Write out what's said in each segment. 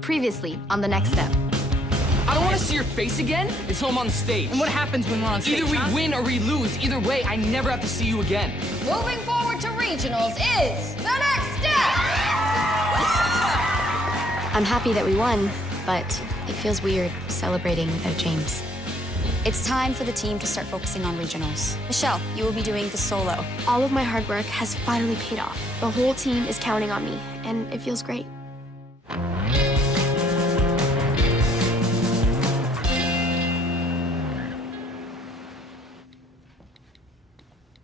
Previously on The Next Step. I don't want to see your face again until I'm on stage. And what happens when we're on stage? Either we win or we lose. Either way, I never have to see you again. Moving forward to regionals is The Next Step! I'm happy that we won, but it feels weird celebrating without James. It's time for the team to start focusing on regionals. Michelle, you will be doing the solo. All of my hard work has finally paid off. The whole team is counting on me, and it feels great.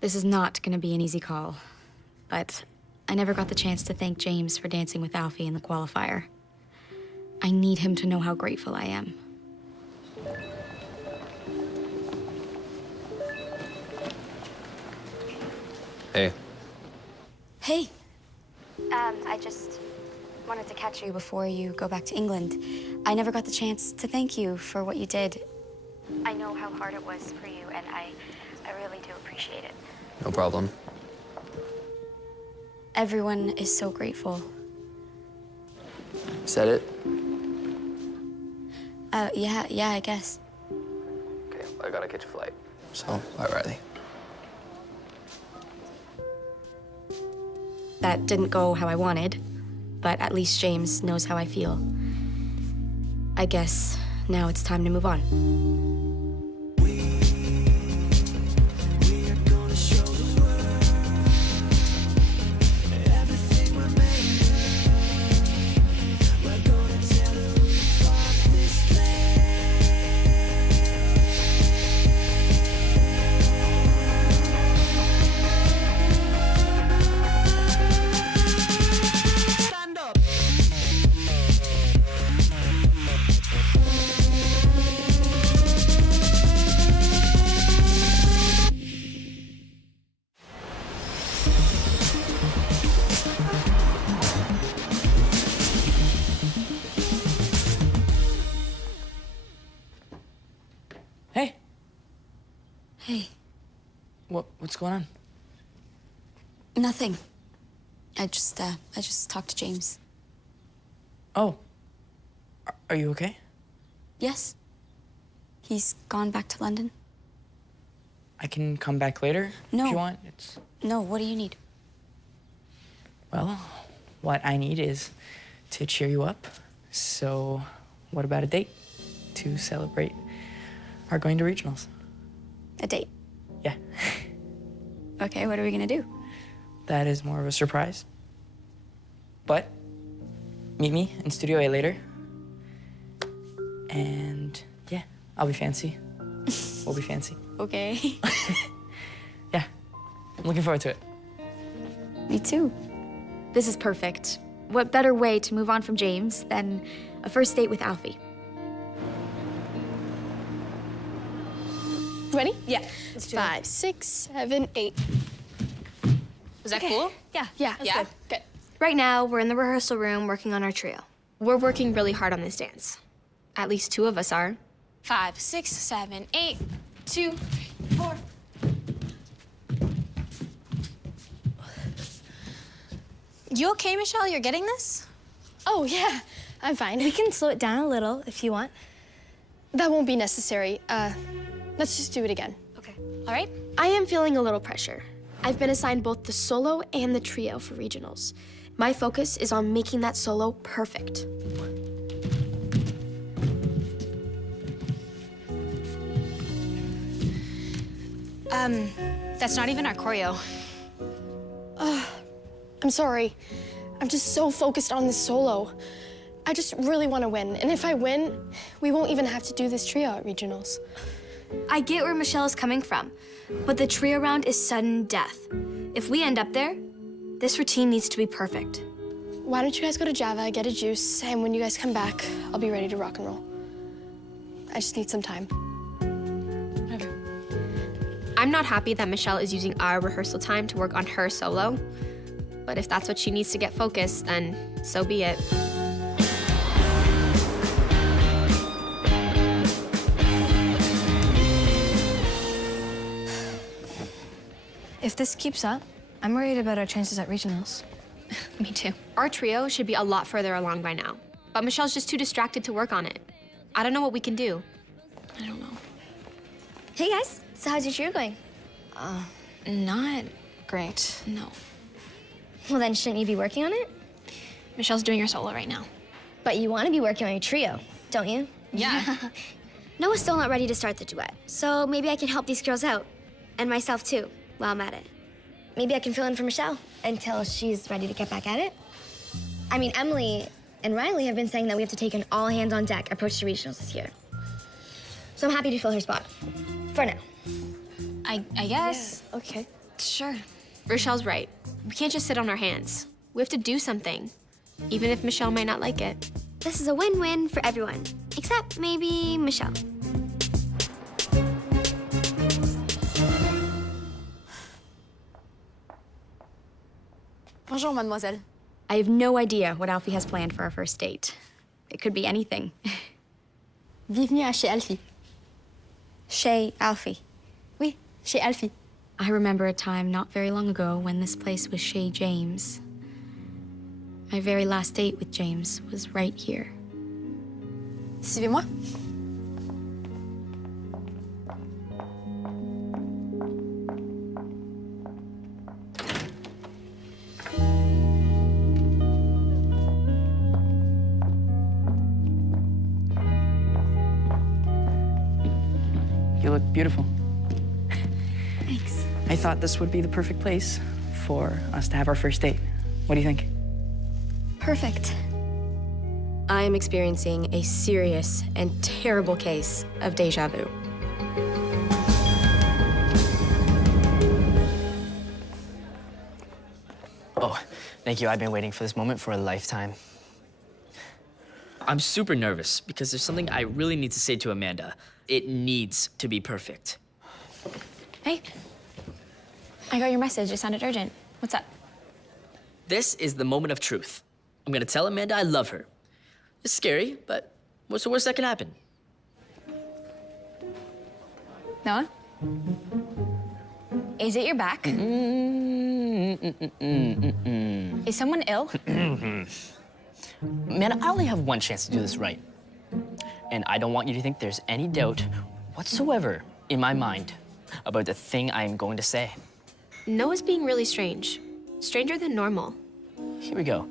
This is not gonna be an easy call, but I never got the chance to thank James for dancing with Alfie in the qualifier. I need him to know how grateful I am. Hey. Hey. I just wanted to catch you before you go back to England. I never got the chance to thank you for what you did. I know how hard it was for you, and I really do appreciate it. No problem. Everyone is so grateful. Is that it? Yeah, I guess. Okay, I gotta catch a flight. So, bye, Riley. That didn't go how I wanted, but at least James knows how I feel. I guess now it's time to move on. Hey, Hey, what's going on? nothing. I just talked to James. Oh, are you okay? Yes. He's gone back to London. I can come back later No. if you want. No, what do you need? Well, what I need is to cheer you up. So, what about a date to celebrate our going to regionals? A date. Yeah, Okay, what are we gonna do? that is more of a surprise. But meet me in Studio A later. And yeah, I'll be fancy. We'll be fancy. Okay. Yeah, I'm looking forward to it. Me too. This is perfect. What better way to move on from James than a first date with Alfie? Ready? Yeah. Let's do 5, 6, 7, 8. Was that cool? Yeah. Yeah. Yeah? Good. Right now, we're in the rehearsal room working on our trio. We're working really hard on this dance. At least 2 of us are. 5, 6, 7, 8, 2, 3, 4. You okay, Michelle? You're getting this? Oh, yeah. I'm fine. We can slow it down a little if you want. That won't be necessary. Let's just do it again. Okay. All right. I am feeling a little pressure. I've been assigned both the solo and the trio for regionals. My focus is on making that solo perfect. That's not even our choreo. I'm sorry. I'm just so focused on this solo. I just really want to win. And if I win, we won't even have to do this trio at regionals. I get where Michelle is coming from, but the trio round is sudden death. If we end up there, this routine needs to be perfect. Why don't you guys go to Java, get a juice, and when you guys come back, I'll be ready to rock and roll. I just need some time. I'm not happy that Michelle is using our rehearsal time to work on her solo. But if that's what she needs to get focused, then so be it. If this keeps up, I'm worried about our chances at regionals. Me too. Our trio should be a lot further along by now. But Michelle's just too distracted to work on it. I don't know what we can do. I don't know. Hey guys, so how's your trio going? Not great, no. Well, then shouldn't you be working on it? Michelle's doing her solo right now. But you want to be working on your trio, don't you? Yeah. Noah's still not ready to start the duet, so maybe I can help these girls out. And myself too, while I'm at it. Maybe I can fill in for Michelle until she's ready to get back at it. I mean, Emily and Riley have been saying that we have to take an all-hands-on-deck approach to regionals this year. So I'm happy to fill her spot, for now. I guess. Yeah, okay. Sure. Rochelle's right. We can't just sit on our hands. We have to do something, even if Michelle might not like it. This is a win-win for everyone, except maybe Michelle. Bonjour, mademoiselle. I have no idea what Alfie has planned for our first date. It could be anything. Bienvenue à chez Alfie. Chez Alfie. Oui, chez Alfie. I remember a time not very long ago when this place was chez James. My very last date with James was right here. Suivez-moi. You look beautiful. Thanks. I thought this would be the perfect place for us to have our first date. What do you think? Perfect. I am experiencing a serious and terrible case of deja vu. Oh, thank you. I've been waiting for this moment for a lifetime. I'm super nervous because there's something I really need to say to Amanda. It needs to be perfect. Hey. I got your message. It sounded urgent. What's up? This is the moment of truth. I'm gonna tell Amanda I love her. It's scary, but what's the worst that can happen? Noah? Is it your back? Is someone ill? Amanda, I only have one chance to do this right. And I don't want you to think there's any doubt whatsoever in my mind about the thing I am going to say. Noah's being really strange. Stranger than normal. Here we go.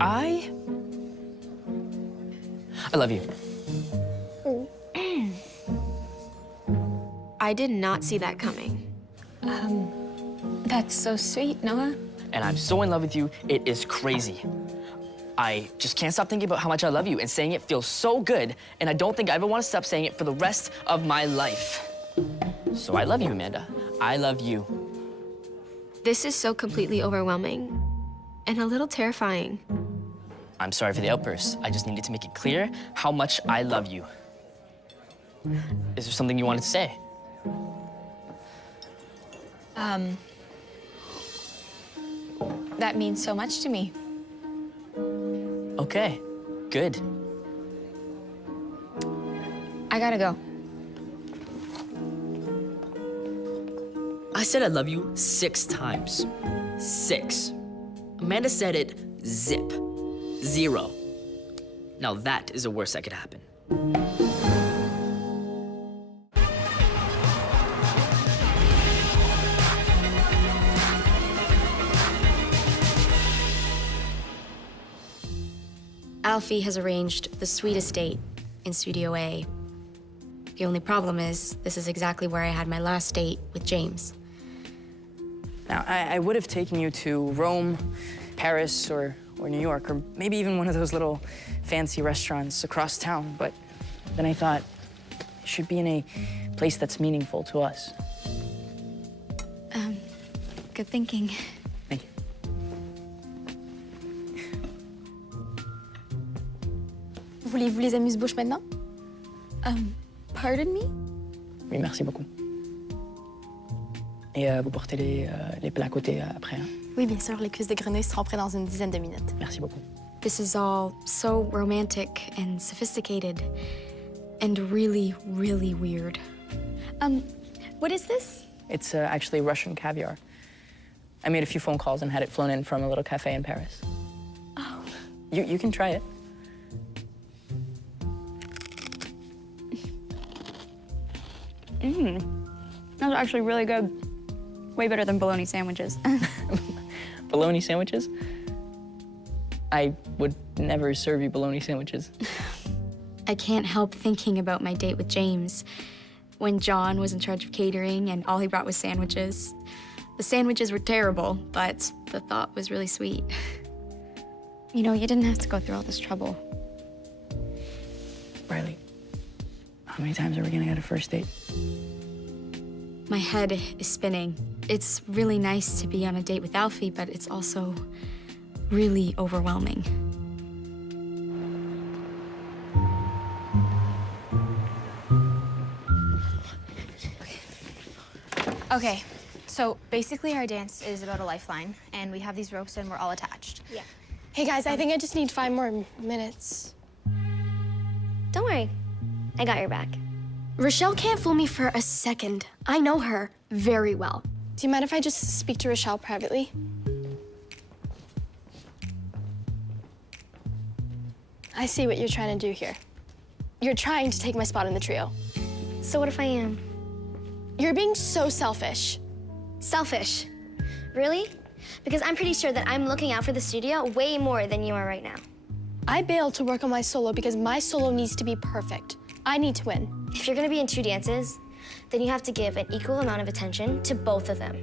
I love you. I did not see that coming. That's so sweet, Noah. And I'm so in love with you, it is crazy. I just can't stop thinking about how much I love you, and saying it feels so good, and I don't think I ever want to stop saying it for the rest of my life. So I love you, Amanda. I love you. This is so completely overwhelming and a little terrifying. I'm sorry for the outburst. I just needed to make it clear how much I love you. Is there something you wanted to say? That means so much to me. Okay, good. I gotta go. I said I love you 6 times. 6. Amanda said it zip. 0. Now that is the worst that could happen. Alfie has arranged the sweetest date in Studio A. The only problem is, this is exactly where I had my last date with James. Now, I would have taken you to Rome, Paris, or New York, or maybe even one of those little fancy restaurants across town, but then I thought it should be in a place that's meaningful to us. Good thinking. Thank you. Voulez-vous les amuse-bouches maintenant? Pardon me? Oui, merci beaucoup. Et vous portez les plats à côté après, hein? Oui, bien sûr, les cuisses de grenouille seront prêtes dans une dizaine de minutes. Merci beaucoup. This is all so romantic and sophisticated and really, really weird. What is this? It's actually Russian caviar. I made a few phone calls and had it flown in from a little cafe in Paris. You can try it. That was actually really good. Way better than bologna sandwiches. Bologna sandwiches? I would never serve you bologna sandwiches. I can't help thinking about my date with James when John was in charge of catering and all he brought was sandwiches. The sandwiches were terrible, but the thought was really sweet. You know, you didn't have to go through all this trouble. Riley, how many times are we gonna get a first date? My head is spinning. It's really nice to be on a date with Alfie, but it's also really overwhelming. Okay, so basically our dance is about a lifeline, and we have these ropes and we're all attached. Yeah. Hey guys, I think I just need 5 more minutes. Don't worry. I got your back. Rochelle can't fool me for a second. I know her very well. Do you mind if I just speak to Rochelle privately? I see what you're trying to do here. You're trying to take my spot in the trio. So what if I am? You're being so selfish. Selfish. Really? Because I'm pretty sure that I'm looking out for the studio way more than you are right now. I bailed to work on my solo because my solo needs to be perfect. I need to win. If you're gonna be in 2 dances, then you have to give an equal amount of attention to both of them.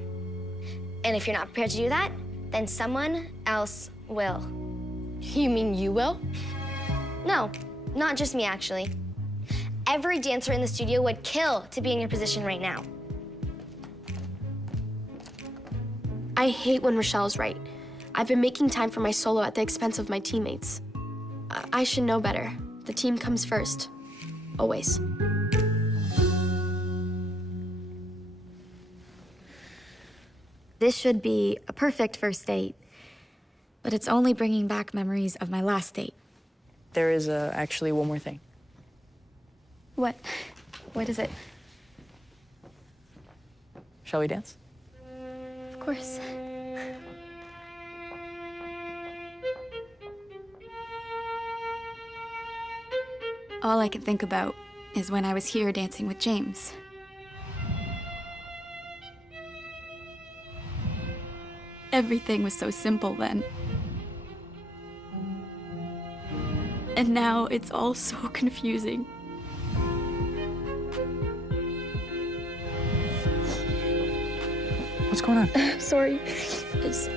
And if you're not prepared to do that, then someone else will. You mean you will? No, not just me, actually. Every dancer in the studio would kill to be in your position right now. I hate when Rochelle's right. I've been making time for my solo at the expense of my teammates. I should know better. The team comes first. Always. This should be a perfect first date, but it's only bringing back memories of my last date. There is actually one more thing. What? What is it? Shall we dance? Of course. All I can think about is when I was here dancing with James. Everything was so simple then. And now it's all so confusing. What's going on? Sorry.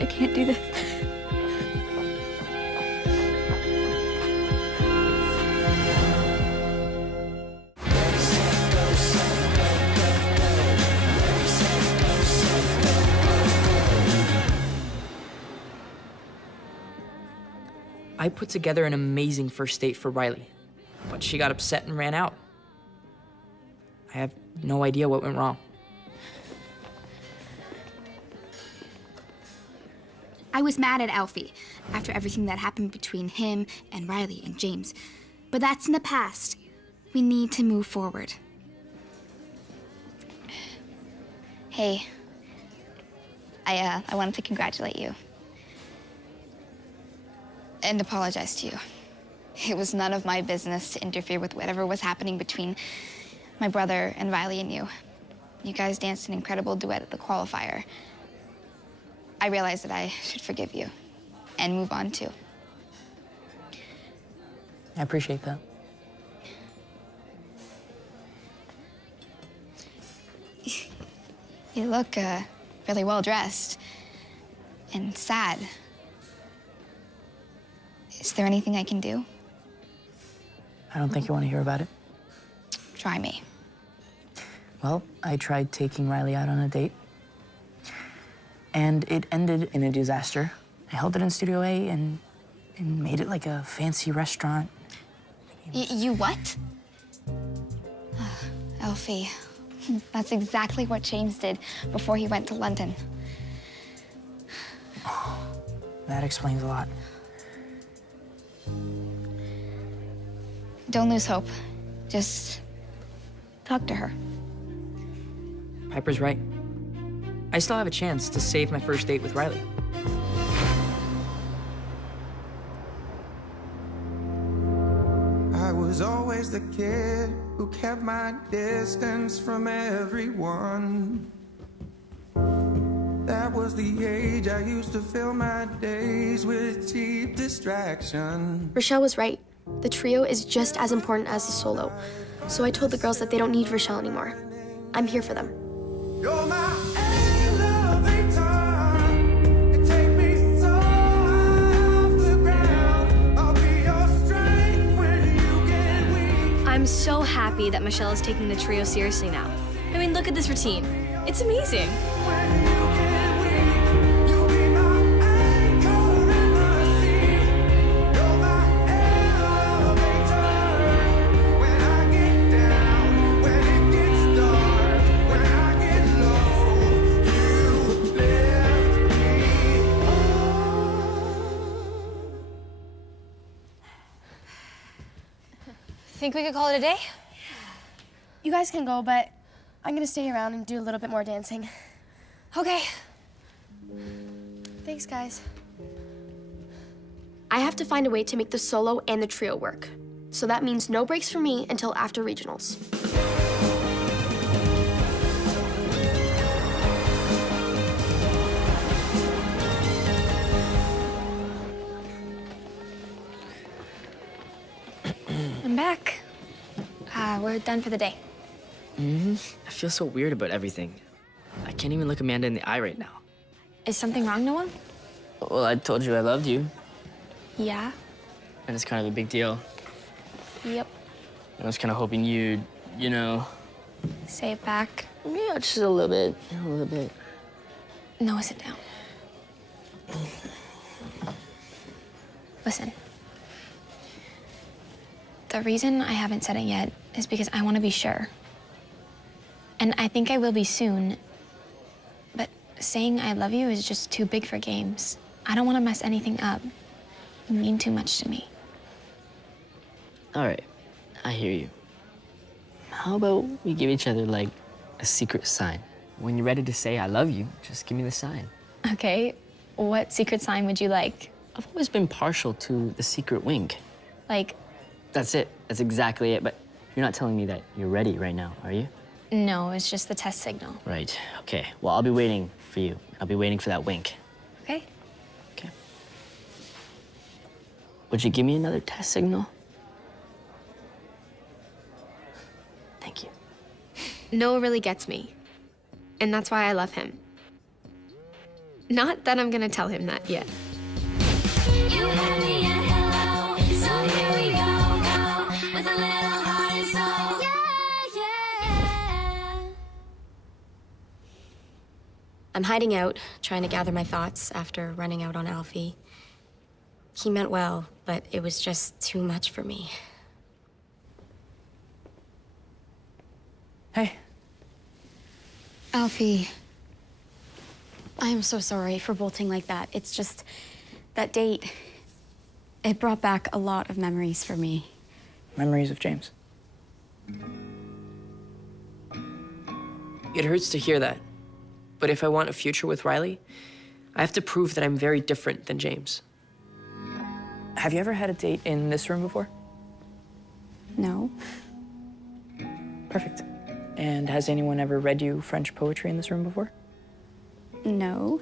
I can't do this. I put together an amazing first date for Riley, but she got upset and ran out. I have no idea what went wrong. I was mad at Alfie after everything that happened between him and Riley and James. But that's in the past. We need to move forward. Hey, I wanted to congratulate you. And apologize to you. It was none of my business to interfere with whatever was happening between my brother and Riley and you. You guys danced an incredible duet at the qualifier. I realized that I should forgive you and move on too. I appreciate that. You look really well dressed and sad. Is there anything I can do? I don't think you want to hear about it. Try me. Well, I tried taking Riley out on a date, and it ended in a disaster. I held it in Studio A and made it like a fancy restaurant. You what? Alfie, that's exactly what James did before he went to London. That explains a lot. Don't lose hope. Just talk to her. Piper's right. I still have a chance to save my first date with Riley. was always the kid who kept my distance from everyone. That was the age I used to fill my days with cheap distraction. Rochelle was right. The trio is just as important as the solo. So I told the girls that they don't need Rochelle anymore. I'm here for them. You're my elevator. You take me so off the ground. I'll be your strength when you get weak. I'm so happy that Michelle is taking the trio seriously now. I mean, look at this routine. It's amazing. When you get weak, you'll be my anchor in the sea. You're my elevator. When I get down, when it gets dark, when I get low, you lift me Think we could call it a day? You guys can go, but I'm gonna stay around and do a little bit more dancing. Okay. Thanks, guys. I have to find a way to make the solo and the trio work. So that means no breaks for me until after regionals. I'm back. We're done for the day. I feel so weird about everything. I can't even look Amanda in the eye right now. Is something wrong, Noah? Well, I told you I loved you, Yeah. and it's kind of a big deal. Yep. I was kind of hoping you'd, you know... Say it back. Yeah, just a little bit. A little bit. Noah, sit down. Listen. The reason I haven't said it yet is because I want to be sure. And I think I will be soon. But saying I love you is just too big for games. I don't want to mess anything up. You mean too much to me. All right, I hear you. How about we give each other, like, a secret sign? When you're ready to say I love you, just give me the sign. Okay, what secret sign would you like? I've always been partial to the secret wink. Like, That's it. That's exactly it. But you're not telling me that you're ready right now, are you? no, it's just the test signal. Right. Okay. Well, I'll be waiting for you. I'll be waiting for that wink. Okay? Okay. Would you give me another test signal? Thank you. Noah really gets me. And that's why I love him. Not that I'm gonna tell him that yet. You had me at hello, so here we go, with a little heart and soul. Yeah, yeah. I'm hiding out, trying to gather my thoughts after running out on Alfie. He meant well, but it was just too much for me. Hey, Alfie, I am so sorry for bolting like that. It's just that date. It brought back a lot of memories for me. memories of James. It hurts to hear that. But if I want a future with Riley, I have to prove that I'm very different than James. Have you ever had a date in this room before? No? Perfect. And has anyone ever read you French poetry in this room before? No.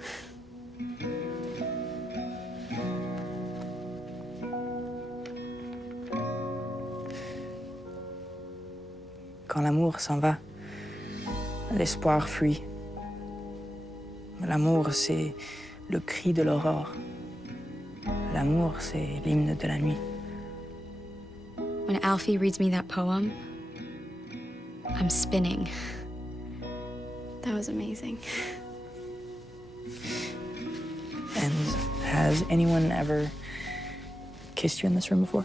Quand l'amour s'en va, l'espoir fuit. L'amour, c'est le cri de l'aurore. L'amour, c'est l'hymne de la nuit. When Alfie reads me that poem, I'm spinning. That was amazing. And has anyone ever kissed you in this room before?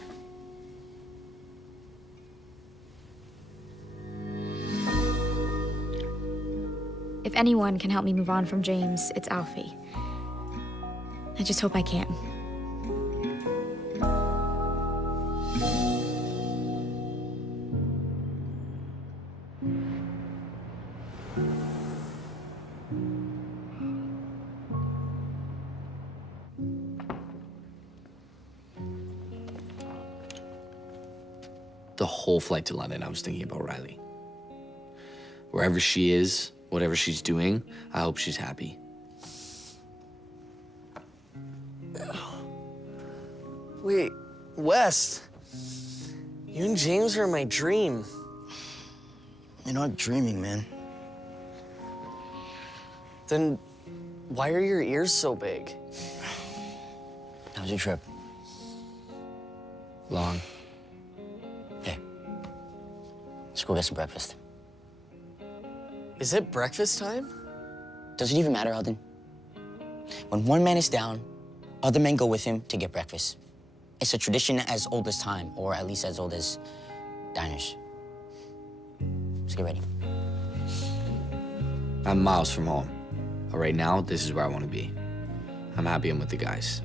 If anyone can help me move on from James, it's Alfie. I just hope I can. The whole flight to London, I was thinking about Riley. Wherever she is, whatever she's doing, I hope she's happy. Wait, West. You and James are in my dream. You're not dreaming, man. Then why are your ears so big? How was your trip? Long. Hey, let's go get some breakfast. Is it breakfast time? Does it even matter, Alden? When one man is down, other men go with him to get breakfast. It's a tradition as old as time, or at least as old as diners. Let's get ready. I'm miles from home. But right now, this is where I want to be. I'm happy I'm with the guys.